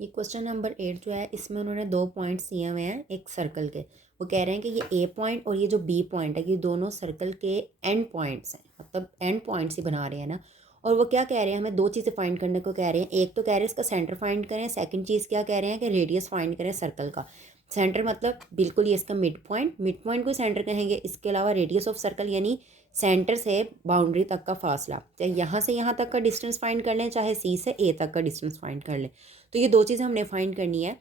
ये question number 8 जो है इसमें उन्होंने 2 पॉइंट्स दिए हुए हैं एक सर्कल के। वो कह रहे हैं कि ये ए पॉइंट और ये जो बी पॉइंट है ये दोनों सर्कल के एंड पॉइंट्स हैं, मतलब एंड पॉइंट्स ही बना रहे हैं ना। और वो क्या कह रहे हैं, हमें दो चीज़ें फाइंड करने को कह रहे हैं। एक तो कह रहे हैं इसका सेंटर फाइंड करें, सेकंड चीज़ क्या कह रहे हैं कि रेडियस फाइंड करें सर्कल का। सेंटर मतलब बिल्कुल ये इसका मिड पॉइंट को सेंटर कहेंगे। इसके अलावा रेडियस ऑफ सर्कल यानी सेंटर से बाउंड्री तक का फासला, चाहे यहाँ से यहाँ तक का डिस्टेंस फाइंड कर लें, चाहे सी से ए तक का डिस्टेंस फाइंड कर लें। तो ये दो चीज़ें हमने फाइंड करनी है।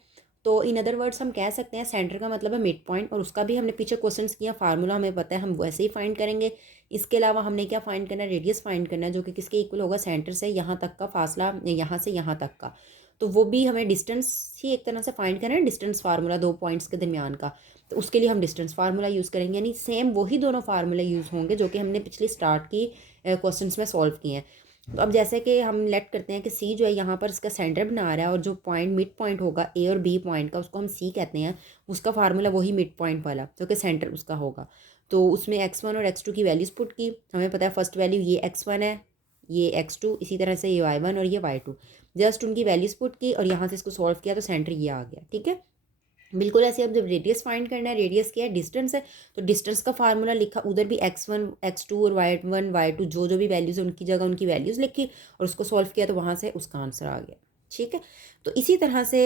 तो इन अदर वर्ड्स हम कह सकते हैं सेंटर का मतलब है मिड पॉइंट, और उसका भी हमने पीछे क्वेश्चंस किया, फार्मूला हमें पता है, हम वैसे ही फाइंड करेंगे। इसके अलावा हमने क्या फाइंड करना है, रेडियस फाइंड करना है, जो कि किसके इक्वल होगा, सेंटर से यहाँ तक का फासला, यहाँ से यहाँ तक का। तो वो भी हमें डिस्टेंस ही एक तरह से फाइंड करना है, डिस्टेंस फार्मूला दो पॉइंट्स के दरमियान का। तो उसके लिए हम डिस्टेंस फार्मूला यूज़ करेंगे, यानी सेम वही दोनों फार्मूले यूज़ होंगे जो कि हमने पिछली स्टार्ट की क्वेश्चंस में सॉल्व किए हैं। तो अब जैसे कि हम लेट करते हैं कि सी जो है यहाँ पर इसका सेंटर बना रहा है, और जो पॉइंट मिड पॉइंट होगा ए और बी पॉइंट का उसको हम सी कहते हैं। उसका फार्मूला वही मिड पॉइंट वाला जो कि सेंटर उसका होगा। तो उसमें x1 और x2 की वैल्यूज़ पुट की। हमें पता है फर्स्ट वैल्यू ये x1 है, ये x2, इसी तरह से ये y1 और ये y2। जस्ट उनकी वैल्यूज़ पुट की और यहाँ से इसको सॉल्व किया तो सेंटर ये आ गया। ठीक है, बिल्कुल ऐसे। अब जब रेडियस फाइंड करना है, रेडियस क्या है, डिस्टेंस है, तो डिस्टेंस का फार्मूला लिखा, उधर भी x1 x2 और y1 y2 जो जो भी वैल्यूज़ उनकी जगह उनकी वैल्यूज़ लिखी और उसको सॉल्व किया तो वहाँ से उसका आंसर आ गया। ठीक है, तो इसी तरह से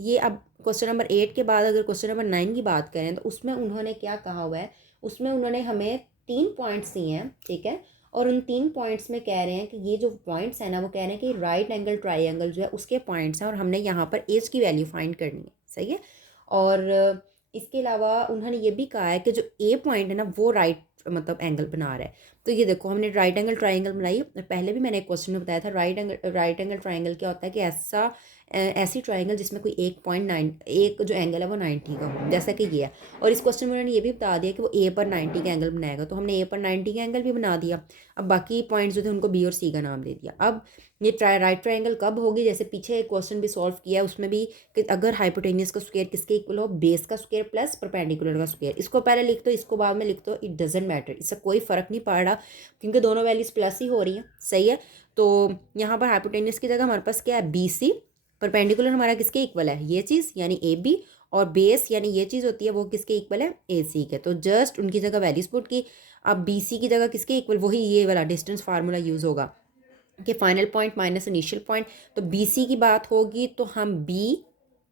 ये अब क्वेश्चन नंबर 8 के बाद अगर क्वेश्चन नंबर 9 की बात करें तो उसमें उन्होंने क्या कहा हुआ है, उसमें उन्होंने हमें 3 पॉइंट्स दिए हैं। ठीक है, और उन 3 पॉइंट्स में कह रहे हैं कि ये जो पॉइंट्स हैं ना, वो कह रहे हैं कि राइट एंगल ट्राइंगल जो है उसके पॉइंट्स हैं, और हमने यहाँ पर एज की वैल्यू फाइंड करनी है। सही है, और इसके अलावा उन्होंने ये भी कहा है कि जो ए पॉइंट है ना वो राइट मतलब एंगल बना रहा है। तो ये देखो हमने राइट एंगल ट्राइंगल बनाई, और पहले भी मैंने एक क्वेश्चन में बताया था राइट एंगल ट्राइंगल क्या होता है कि ऐसी ट्राइंगल जिसमें कोई 1.9 एक जो एंगल है वो 90 का हो, जैसा कि ये है। और इस क्वेश्चन में उन्होंने ये भी बता दिया कि वो ए पर 90 का एंगल बनाएगा, तो हमने ए पर 90 का एंगल भी बना दिया। अब बाकी पॉइंट्स जो थे उनको बी और सी का नाम दे दिया। अब ये राइट ट्राइंगल कब होगी, जैसे पीछे एक क्वेश्चन भी सॉल्व किया है उसमें भी, कि अगर हाइपोटेनियस का स्क्वायर किसके इक्वल हो, बेस का स्क्वायर प्लस परपेंडिकुलर का स्क्वायर। इसको पहले लिख दो, इसको बाद में लिख दो, इट डजेंट मैटर, इससे कोई फर्क नहीं पड़ रहा क्योंकि दोनों वैल्यूज प्लस ही हो रही हैं। सही है, तो यहाँ पर हाइपोटेनियस की जगह हमारे पास क्या है, बी सी। परपेंडिकुलर हमारा किसके इक्वल है, ये चीज़ यानी ए बी, और बेस यानी ये चीज़ होती है वो किसके इक्वल है, ए सी के। तो जस्ट उनकी जगह वैल्यूज पुट की। अब बी सी की जगह किसके इक्वल, वही ये वाला डिस्टेंस फार्मूला यूज़ होगा कि final point minus initial point. तो बी सी की बात होगी तो हम बी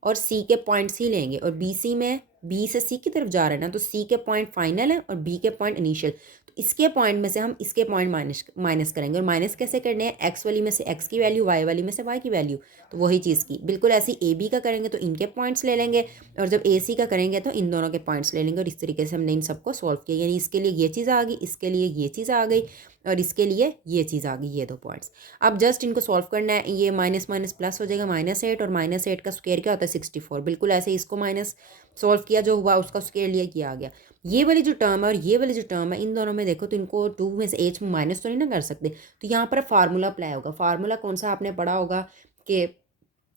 और सी के पॉइंट्स ही लेंगे, और बी सी में बी से सी की तरफ जा रहे हैं ना, तो सी के पॉइंट फाइनल है और बी के पॉइंट इनिशियल। तो इसके पॉइंट में से हम इसके पॉइंट माइनस करेंगे, और माइनस कैसे करने हैं, एक्स वाली में से एक्स की वैल्यू, वाई वाली में से वाई की वैल्यू। तो वही चीज़ की बिल्कुल ऐसी ए बी का करेंगे तो इनके पॉइंट्स ले लेंगे, और जब ए सी का करेंगे तो इन दोनों के पॉइंट्स ले लेंगे। और इस तरीके से हमने इन सबको सॉल्व किया, यानी इसके लिए ये चीज़ आ गई, इसके लिए ये चीज़ आ गई, और इसके लिए ये चीज़ आ गई, ये दो पॉइंट्स। अब जस्ट इनको सॉल्व करना है, ये माइनस माइनस प्लस हो जाएगा, -8, और -8 का स्क्वायर क्या होता है, 64। बिल्कुल ऐसे इसको माइनस सॉल्व किया, जो हुआ उसका स्क्वायर लिया, किया आ गया। ये वाली जो टर्म है और ये वाली जो टर्म है, इन दोनों में देखो तो इनको 2 में से एच में माइनस तो नहीं ना कर सकते, तो यहाँ पर फार्मूला अप्लाई होगा। फार्मूला कौन सा आपने पढ़ा होगा कि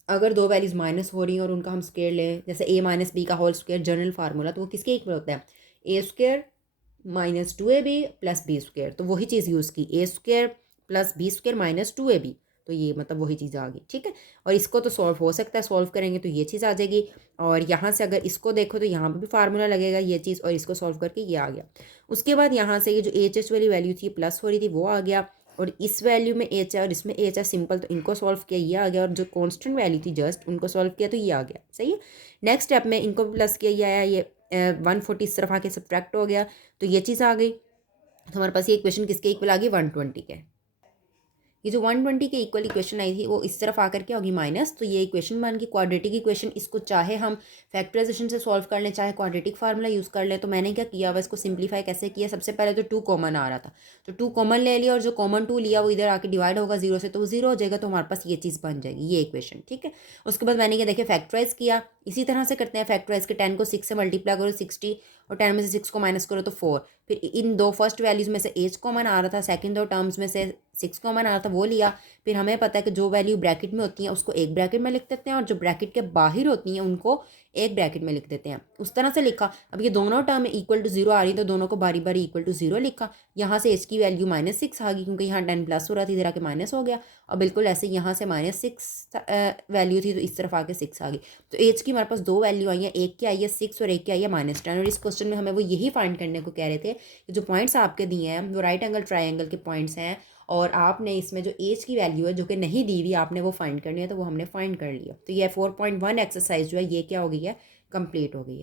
अगर दो वैल्यूज माइनस हो रही हैं और उनका हम स्क्वायर लें, जैसे a माइनस बी का होल स्क्वायर जनरल फार्मूला, तो वो किसके इक्वल होता है, A square minus 2ab plus B square. तो वही चीज़ यूज़ की, A square plus B square minus 2ab। तो ये मतलब वही चीज़ आ गई। ठीक है, और इसको तो सॉल्व हो सकता है, सॉल्व करेंगे तो ये चीज़ आ जाएगी। और यहाँ से अगर इसको देखो तो यहाँ पर भी फार्मूला लगेगा ये चीज़, और इसको सॉल्व करके ये आ गया। उसके बाद यहाँ से ये जो एच एच वाली वैल्यू थी प्लस हो रही थी वो आ गया, और इस वैल्यू में एच है और इसमें एच है सिंपल, तो इनको सॉल्व किया ये आ गया, और जो कांस्टेंट वैल्यू थी जस्ट उनको सॉल्व किया तो ये आ गया। सही है, नेक्स्ट स्टेप में इनको प्लस किया ये आया, ये 140 इस तरफ आके सब्ट्रैक्ट हो गया, तो ये चीज़ आ गई। तो हमारे पास ये इक्वेशन किसके इक्वल आ गई, 120 के। ये जो 120 के इक्वल इक्वेशन आई थी वो इस तरफ आकर के होगी माइनस, तो ये इक्वेशन बन गई क्वाड्रेटिक इक्वेशन। इसको चाहे हम फैक्टराइजेशन से सॉल्व कर लें, चाहे क्वाड्रेटिक फार्मूला यूज़ कर लें। तो मैंने क्या किया, इसको सिंप्लीफाई कैसे किया, सबसे पहले तो 2 कॉमन आ रहा था, तो 2 कॉमन ले लिया, और जो कॉमन 2 लिया वो इधर आके डिवाइड होगा 0 से, तो वो 0 हो जाएगा, तो हमारे पास ये चीज़ बन जाएगी, ये इक्वेशन। ठीक है, उसके बाद मैंने क्या देखिए फैक्टराइज किया, इसी तरह से करते हैं फैक्टराइज के। 10 को 6 से मल्टीप्लाई करो 60, और 10 में से 6 को माइनस करो तो 4। फिर इन दो फर्स्ट वैल्यूज़ में से एच कॉमन आ रहा था, सेकंड दो टर्म्स में से 6 कॉमन आ रहा था वो लिया। फिर हमें पता है कि जो वैल्यू ब्रैकेट में होती हैं उसको एक ब्रैकेट में लिख देते हैं और जो ब्रैकेट के बाहर होती हैं उनको एक ब्रैकेट में लिख देते हैं, उस तरह से लिखा। अब ये दोनों टर्म इक्वल टू जीरो आ रही तो दोनों को बारी बारी इक्वल टू जीरो लिखा। यहाँ से एच की वैल्यू -6 आ गई क्योंकि यहाँ 10 प्लस हो रहा था, इधर आके माइनस हो गया। और बिल्कुल ऐसे यहाँ से -6 वैल्यू थी तो इस तरफ आके 6 आ गई। तो एच की हमारे पास दो वैल्यू आई है, एक की आई है 6 और एक की आई है -10। और इस क्वेश्चन में हमें वो यही फाइंड करने को कह रहे थे कि जो पॉइंट्स आपके दिए हैं वो राइट एंगल ट्राइंगल के पॉइंट्स हैं और आपने इसमें जो एज की वैल्यू है जो कि नहीं दी हुई आपने वो फाइंड करनी है, तो वो हमने फाइंड कर लिया। तो ये 4.1 एक्सरसाइज जो है ये क्या हो गई है, कंप्लीट हो गई है।